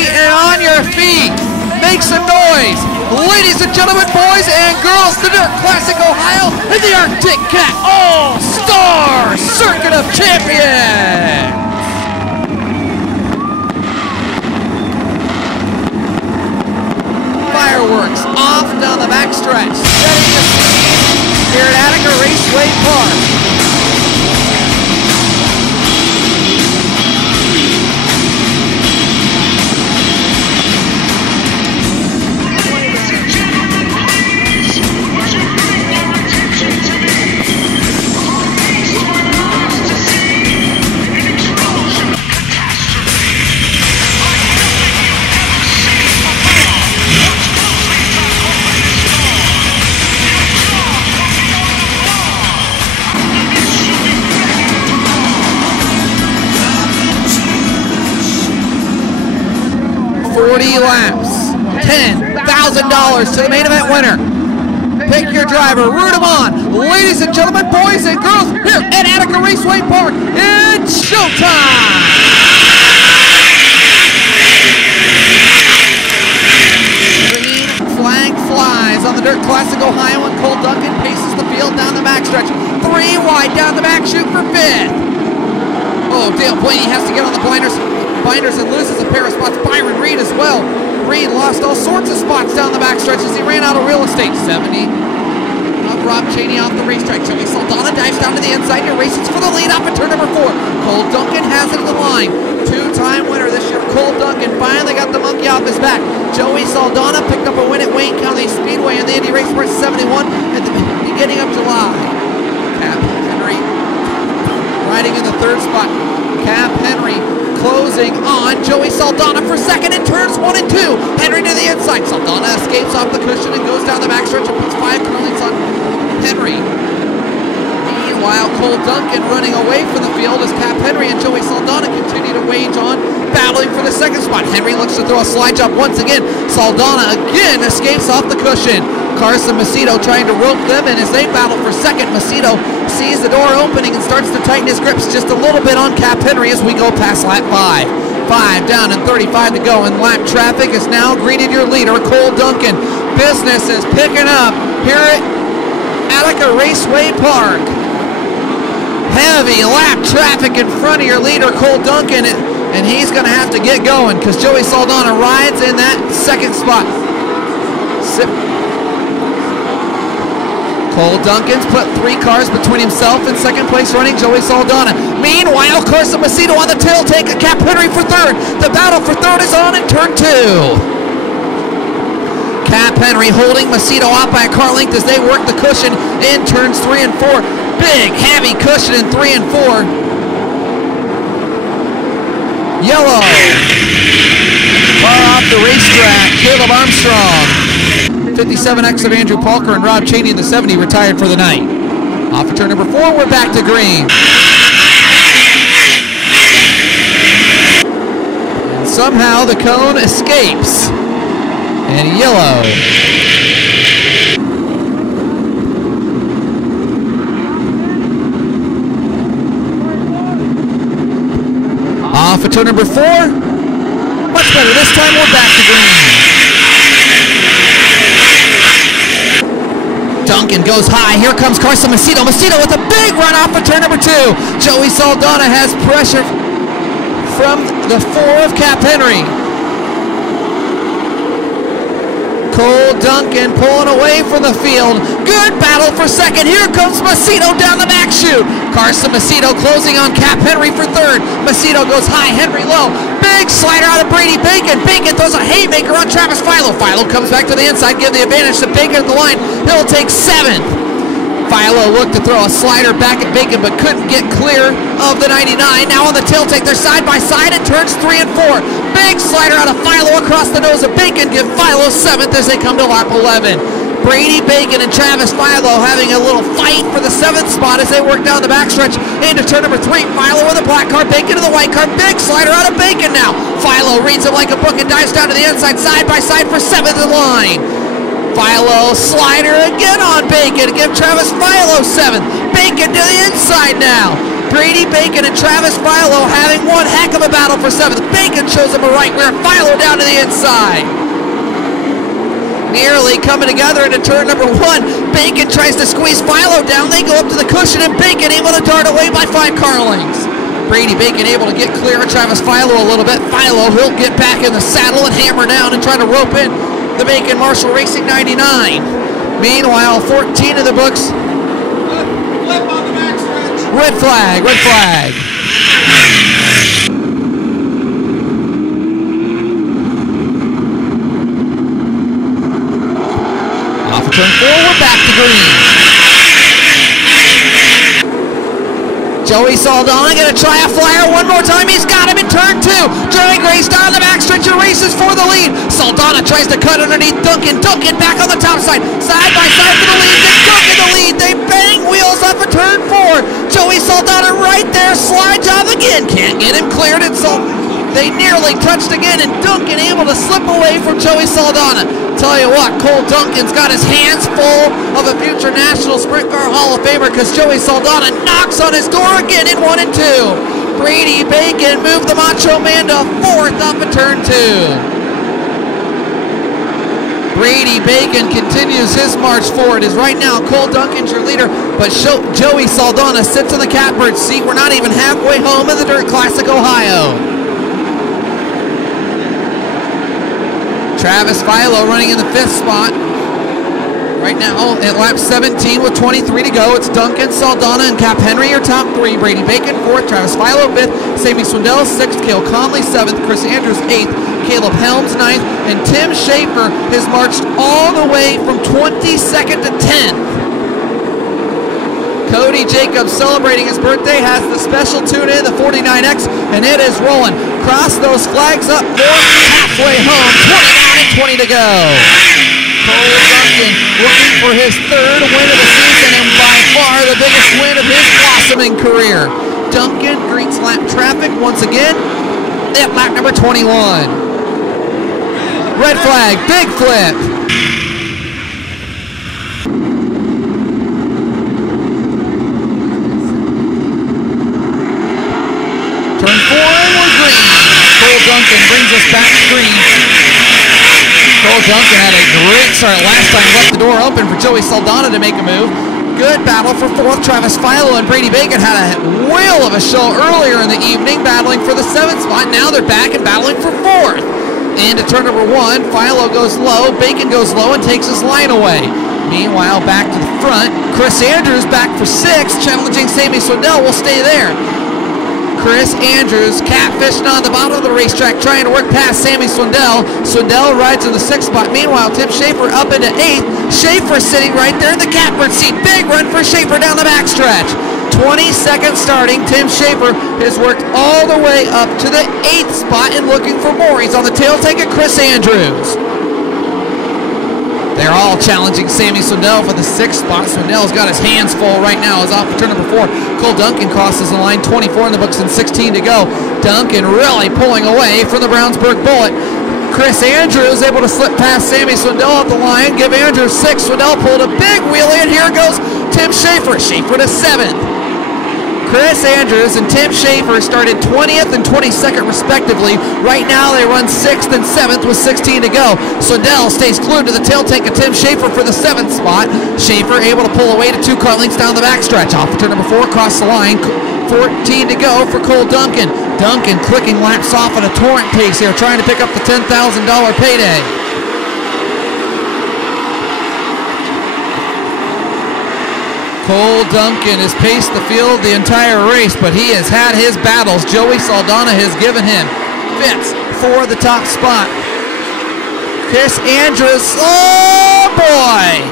ready and on your feet. Make some noise. Ladies and gentlemen, boys and girls, the Dirt Classic Ohio and the Attica All-Star Circuit of Champions. Fireworks off down the backstretch, setting the scene here at Attica Raceway Park. Laps, $10,000 to the main event winner. Pick your driver, root him on. Ladies and gentlemen, boys and girls, here at Attica Raceway Park, it's showtime! Green flag flies on the Dirt Classic Ohio, and Cole Duncan paces the field down the backstretch. 3 wide down the back, shoot for 5th. Oh, Dale Blaney has to get on the binders and loses a pair of spots. Byron Reed as well. Reed lost all sorts of spots down the backstretch as he ran out of real estate. 70 of Rob Chaney off the racetrack. Joey Saldana dives down to the inside and races for the lead off at turn number 4. Cole Duncan has it in the line. 2-time winner this year. Cole Duncan finally got the monkey off his back. Joey Saldana picked up a win at Wayne County Speedway in the Indy Race Park 71 at the beginning of July. Cap Henry riding in the 3rd spot. Cap Henry closing on Joey Saldana for 2nd in turns 1 and 2. Henry to the inside. Saldana escapes off the cushion and goes down the backstretch and puts 5 car lengths on Henry. Meanwhile, Cole Duncan running away from the field as Cap Henry and Joey Saldana continue to wage on, battling for the 2nd spot. Henry looks to throw a slide job once again. Saldana again escapes off the cushion. Carson Macedo trying to rope them in as they battle for 2nd. Macedo sees the door opening and starts to tighten his grips just a little bit on Cap Henry as we go past lap 5. 5 down and 35 to go, and lap traffic is now greeting your leader, Cole Duncan. Business is picking up here at Attica Raceway Park. Heavy lap traffic in front of your leader, Cole Duncan, and he's going to have to get going because Joey Saldana rides in that 2nd spot. Cole Duncan's put 3 cars between himself and 2nd place running Joey Saldana. Meanwhile, Carson Macedo on the tail take, Cap Henry for 3rd. The battle for 3rd is on in turn 2. Cap Henry holding Macedo out by a car length as they work the cushion in turns 3 and 4. Big, heavy cushion in 3 and 4. Yellow. Far off the racetrack, Caleb Armstrong. 57X of Andrew Palker and Rob Chaney in the 70 retired for the night. Off of turn number 4, we're back to green. And somehow the cone escapes. And yellow. Off of turn number 4. Much better. This time we're back to green. Duncan goes high. Here comes Carson Macedo. Macedo with a big run off of turn number 2. Joey Saldana has pressure from the 4 of Cap Henry. Cole Duncan pulling away from the field. Good battle for 2nd. Here comes Macedo down the back chute. Carson Macedo closing on Cap Henry for 3rd. Macedo goes high, Henry low. Big slider out of Brady Bacon. Bacon throws a haymaker on Travis Philo. Philo comes back to the inside, give the advantage to Bacon at the line. He'll take 7th. Philo looked to throw a slider back at Bacon but couldn't get clear of the 99. Now on the tail take, they're side by side in turns 3 and 4. Big slider out of Philo across the nose of Bacon. Give Philo 7th as they come to lap 11. Brady Bacon and Travis Philo having a little fight for the 7th spot as they work down the backstretch into turn number 3. Philo with a black car, Bacon to the white car. Big slider out of Bacon now. Philo reads him like a book and dives down to the inside, side by side for 7th in line. Philo slider again on Bacon to give Travis Philo 7th. Bacon to the inside now. Brady Bacon and Travis Philo having one heck of a battle for 7th. Bacon shows him a right rear, Philo down to the inside. Nearly coming together into turn number 1. Bacon tries to squeeze Philo down. They go up to the cushion, and Bacon able to dart away by 5 car lengths. Brady Bacon able to get clear of Travis Philo a little bit. Philo, he'll get back in the saddle and hammer down and try to rope in the Bacon Marshall Racing 99. Meanwhile, 14 in the books. Flip on the backstretch. Red flag, red flag. Off of turn 4, we're back to green. Joey Saldana gonna try a flyer one more time. He's got him in turn 2. Drag Race down the backstretch and races for the lead. Saldana tries to cut underneath Duncan. Duncan back on the top side. Side by side for the lead. They Duncan the lead. They bang wheels up at turn 4. Joey Saldana right there. Slide job again. Can't get him cleared. And so they nearly touched again. And Duncan able to slip away from Joey Saldana. Tell you what, Cole Duncan's got his hands full of a future National Sprint Car Hall of Famer because Joey Saldana knocks on his door again in 1 and 2. Brady Bacon moved the Macho Man to 4th up at turn 2. Brady Bacon continues his march forward. Is right now Cole Duncan's your leader, but Joey Saldana sits in the catbird seat. We're not even halfway home in the Dirt Classic Ohio. Travis Philo running in the 5th spot. Right now at lap 17 with 23 to go. It's Duncan, Saldana, and Cap Henry your top 3. Brady Bacon 4th, Travis Philo 5th, Sammy Swindell 6th, Cale Conley 7th, Chris Andrews 8th, Caleb Helms 9th, and Tim Schaefer has marched all the way from 22nd to 10th. Cody Jacobs celebrating his birthday has the special tune in, the 49X, and it is rolling. Cross those flags up for halfway home. 20 to go. Cole Duncan looking for his 3rd win of the season and by far the biggest win of his blossoming career. Duncan greets lap traffic once again at lap number 21. Red flag, big flip. Turn 4, we're green. Cole Duncan brings us back to green. Cole Duncan had a great start last time, left the door open for Joey Saldana to make a move. Good battle for 4th. Travis Philo and Brady Bacon had a whale of a show earlier in the evening, battling for the 7th spot. Now they're back and battling for 4th. Into turn number 1, Philo goes low, Bacon goes low and takes his line away. Meanwhile, back to the front, Chris Andrews back for 6th, challenging Sammy Swindell will stay there. Chris Andrews catfishing on the bottom of the racetrack, trying to work past Sammy Swindell. Swindell rides in the 6th spot. Meanwhile, Tim Schaefer up into 8th. Schaefer sitting right there in the catbird seat. Big run for Schaefer down the backstretch. 20 seconds starting. Tim Schaefer has worked all the way up to the 8th spot and looking for more. He's on the tail tank of Chris Andrews. They're all challenging Sammy Swindell for the 6th spot. Swindell's got his hands full right now. Is off for turn number 4. Cole Duncan crosses the line, 24 in the books and 16 to go. Duncan really pulling away from the Brownsburg Bullet. Chris Andrews able to slip past Sammy Swindell at the line. Give Andrews 6. Swindell pulled a big wheelie, and here goes Tim Schaefer. Schaefer to 7th. Chris Andrews and Tim Schaefer started 20th and 22nd respectively. Right now they run 6th and 7th with 16 to go. Swindell stays glued to the tail tank of Tim Schaefer for the 7th spot. Schaefer able to pull away to 2 car lengths down the backstretch. Off for turn number 4, across the line. 14 to go for Cole Duncan. Duncan clicking laps off at a torrent pace here, trying to pick up the $10,000 payday. Cole Duncan has paced the field the entire race, but he has had his battles. Joey Saldana has given him fits for the top spot. Chris Andrews, oh boy!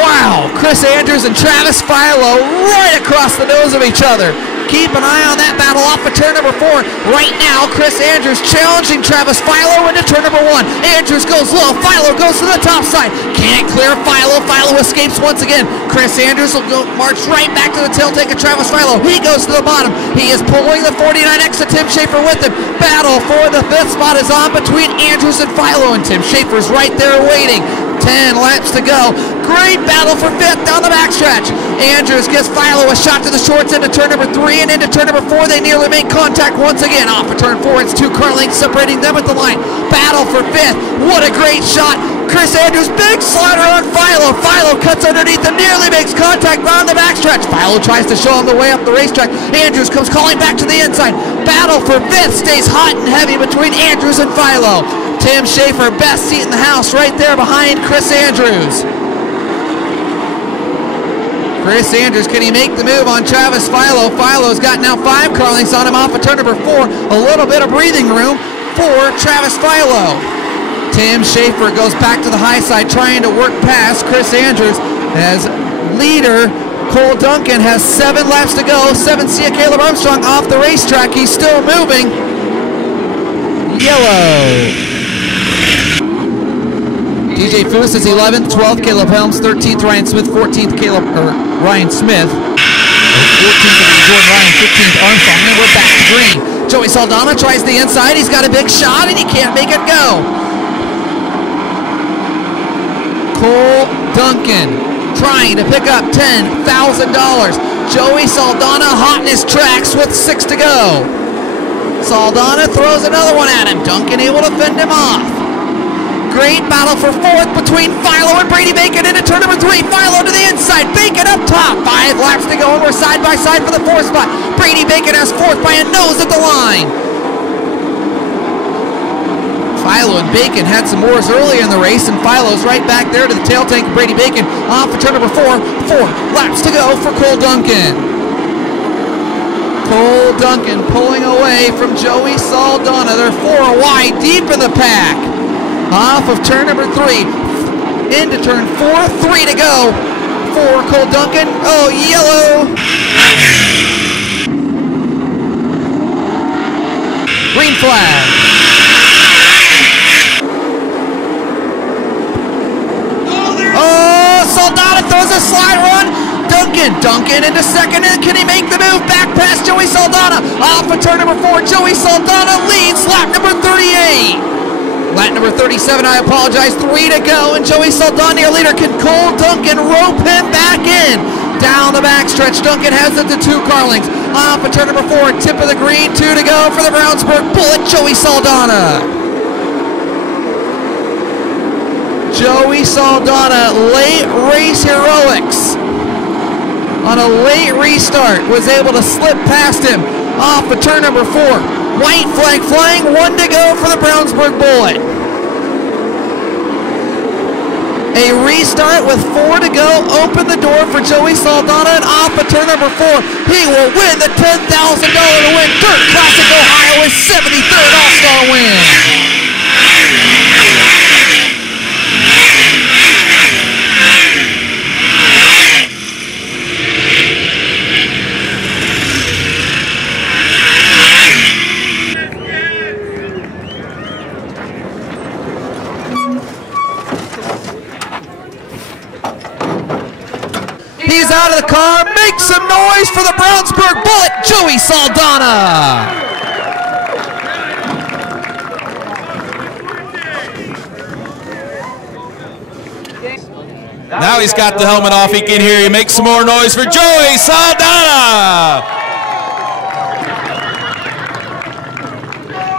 Wow, Chris Andrews and Travis Philo right across the nose of each other. Keep an eye on that battle off of turn number 4. Right now, Chris Andrews challenging Travis Philo into turn number 1. Andrews goes low, Philo goes to the top side. Can't clear Philo, Philo escapes once again. Chris Andrews will go march right back to the tail tank of Travis Philo. He goes to the bottom. He is pulling the 49X of Tim Schaefer with him. Battle for the 5th spot is on between Andrews and Philo, and Tim Schaefer's right there waiting. 10 laps to go. Great battle for 5th down the backstretch. Andrews gives Philo a shot to the shorts into turn number 3 and into turn number 4. They nearly make contact once again. Off of turn 4, it's 2 car lengths separating them at the line. Battle for 5th. What a great shot. Chris Andrews, big slider on Philo. Philo cuts underneath and nearly makes contact down the backstretch. Philo tries to show him the way up the racetrack. Andrews comes calling back to the inside. Battle for 5th stays hot and heavy between Andrews and Philo. Tim Schaefer, best seat in the house, right there behind Chris Andrews. Chris Andrews, can he make the move on Travis Philo? Philo's got now 5 car lengths on him off of turn number 4. A little bit of breathing room for Travis Philo. Tim Schaefer goes back to the high side trying to work past Chris Andrews as leader Cole Duncan has 7 laps to go. 7C Caleb Armstrong off the racetrack. He's still moving. Yellow. DJ Foose is 11th, 12th Caleb Helms, 13th Ryan Smith, 14th Ryan Smith, 14th Jordan Ryan, 15th Armstrong, and we're back to green. Joey Saldana tries the inside, he's got a big shot and he can't make it go. Cole Duncan trying to pick up $10,000. Joey Saldana hot in his tracks with 6 to go. Saldana throws another one at him, Duncan able to fend him off. Great battle for 4th between Philo and Brady Bacon into turn number 3. Philo to the inside, Bacon up top. 5 laps to go and we're side by side for the 4th spot. Brady Bacon has 4th by a nose at the line. Philo and Bacon had some wars earlier in the race and Philo's right back there to the tail tank of Brady Bacon off of turn number 4. 4 laps to go for Cole Duncan. Cole Duncan pulling away from Joey Saldana. They're 4 wide deep in the pack. Off of turn number 3, into turn 4, 3 to go for Cole Duncan. Oh, yellow. Green flag. Oh, Saldana throws a slide run. Duncan into second, and can he make the move back past Joey Saldana? Off of turn number 4, Joey Saldana leads lap number 38. Lap number 37, I apologize, 3 to go, and Joey Saldana, your leader. Can Cole Duncan rope him back in? Down the backstretch, Duncan has it to 2 car lengths. Off of turn number 4, tip of the green, 2 to go for the Brownsburg Bullet, Joey Saldana. Joey Saldana, late race heroics. On a late restart, was able to slip past him off of turn number 4. White flag flying, 1 to go for the Brownsburg Bullet. A restart with 4 to go, open the door for Joey Saldana, and off of turn number 4, he will win the $10,000 to win Dirt Classic Ohio, his 73rd All-Star win. He's out of the car, make some noise for the Brownsburg Bullet, Joey Saldana. Now he's got the helmet off, he can hear you. Make some more noise for Joey Saldana.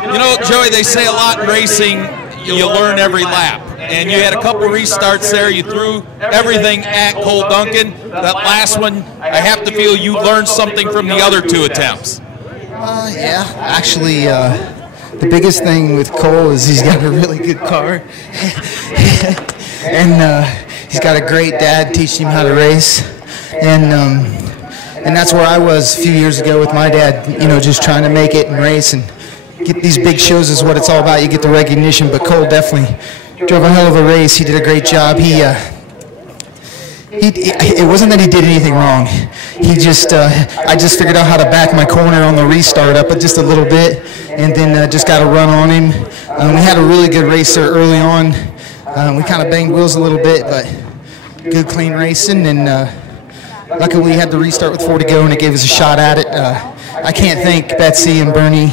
You know, Joey, they say a lot in racing, you learn every lap. And you had a couple restarts there. You threw everything at Cole Duncan. That last one, I have to feel you learned something from the other 2 attempts. Yeah, actually, the biggest thing with Cole is he's got a really good car. And he's got a great dad teaching him how to race. And that's where I was a few years ago with my dad, you know, just trying to make it and race and get these big shows is what it's all about. You get the recognition, but Cole definitely drove a hell of a race. He did a great job. It wasn't that he did anything wrong. He just, I just figured out how to back my corner on the restart up just a little bit, and then just got a run on him. We had a really good race there early on. We kind of banged wheels a little bit, but good clean racing, and luckily we had the restart with 4 to go, and it gave us a shot at it. I can't thank Betsy and Bernie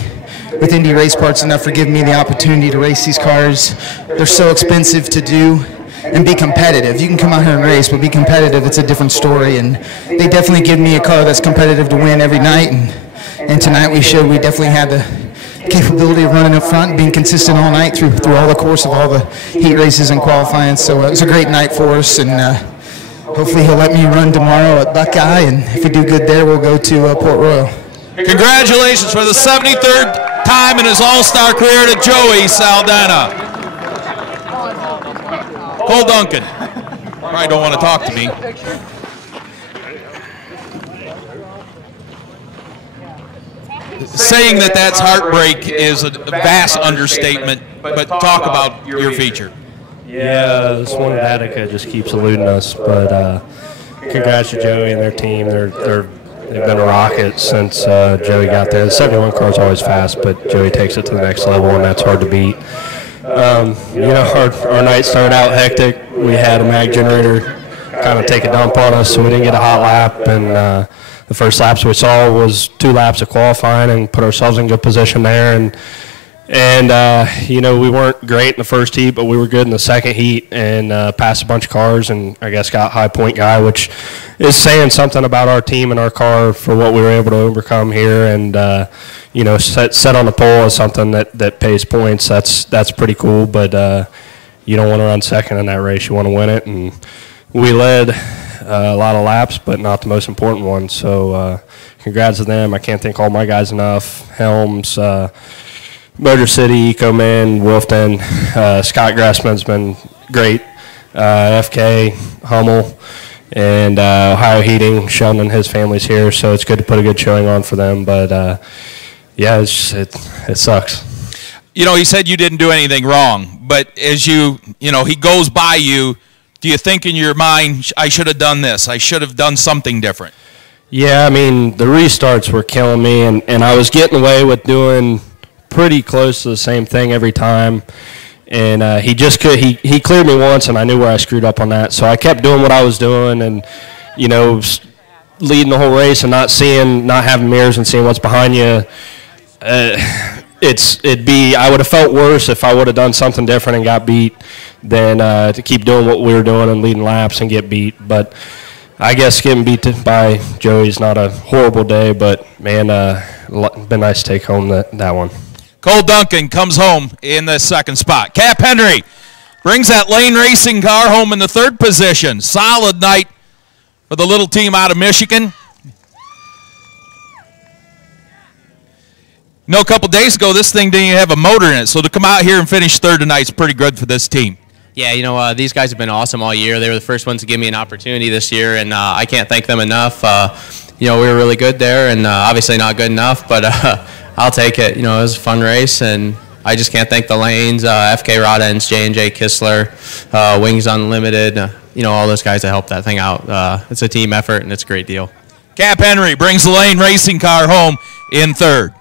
with Indy Race Parts enough for giving me the opportunity to race these cars. They're so expensive to do, and be competitive. You can come out here and race, but be competitive, it's a different story. And they definitely give me a car that's competitive to win every night. And tonight we showed we definitely had the capability of running up front and being consistent all night through all the course of all the heat races and qualifying. So it was a great night for us, and hopefully he'll let me run tomorrow at Buckeye, and if we do good there, we'll go to Port Royal. Congratulations for the 73rd time in his all-star career to Joey Saldana. Cole Duncan. Probably don't want to talk to me. Saying that that's heartbreak is a vast understatement, but talk about your feature. Yeah, this one at Attica just keeps eluding us, but congrats to Joey and their team. They've been a rocket since Joey got there. The 71 car is always fast, but Joey takes it to the next level, and that's hard to beat. You know, our night started out hectic. We had a mag generator kind of take a dump on us, so we didn't get a hot lap, and the first laps we saw was 2 laps of qualifying and put ourselves in good position there. And you know, we weren't great in the first heat, but we were good in the second heat and passed a bunch of cars and I guess got high point guy, which is saying something about our team and our car for what we were able to overcome here. And, you know, set on the pole is something that pays points. That's pretty cool, but you don't want to run second in that race. You want to win it. And we led a lot of laps, but not the most important one. So congrats to them. I can't thank all my guys enough. Helms, Motor City, EcoMan, Wolfton, Scott Grassman's been great. FK, Hummel, and Ohio Heating. Sheldon and his family's here, so it's good to put a good showing on for them. But yeah, it sucks. You know, he said you didn't do anything wrong, but as you know, he goes by you. Do you think in your mind, I should have done this, I should have done something different? Yeah, I mean, the restarts were killing me, and I was getting away with doing pretty close to the same thing every time. And he cleared me once, and I knew where I screwed up on that. So I kept doing what I was doing and, you know, leading the whole race and not having mirrors and seeing what's behind you. I would have felt worse if I would have done something different and got beat than to keep doing what we were doing and leading laps and get beat. But I guess getting beat by Joey's not a horrible day, but man, been nice to take home that one. Cole Duncan comes home in the second spot. Cap Henry brings that Lane Racing car home in the 3rd position. Solid night for the little team out of Michigan. You know, a couple days ago, this thing didn't even have a motor in it, so to come out here and finish 3rd tonight is pretty good for this team. Yeah, you know, these guys have been awesome all year. They were the first ones to give me an opportunity this year, and I can't thank them enough. You know, we were really good there, and obviously not good enough, but I'll take it. You know, it was a fun race, and I just can't thank the lanes, FK Rodens, J&J Kistler, Wings Unlimited, you know, all those guys that helped that thing out. It's a team effort, and it's a great deal. Cap Henry brings the Lane Racing car home in 3rd.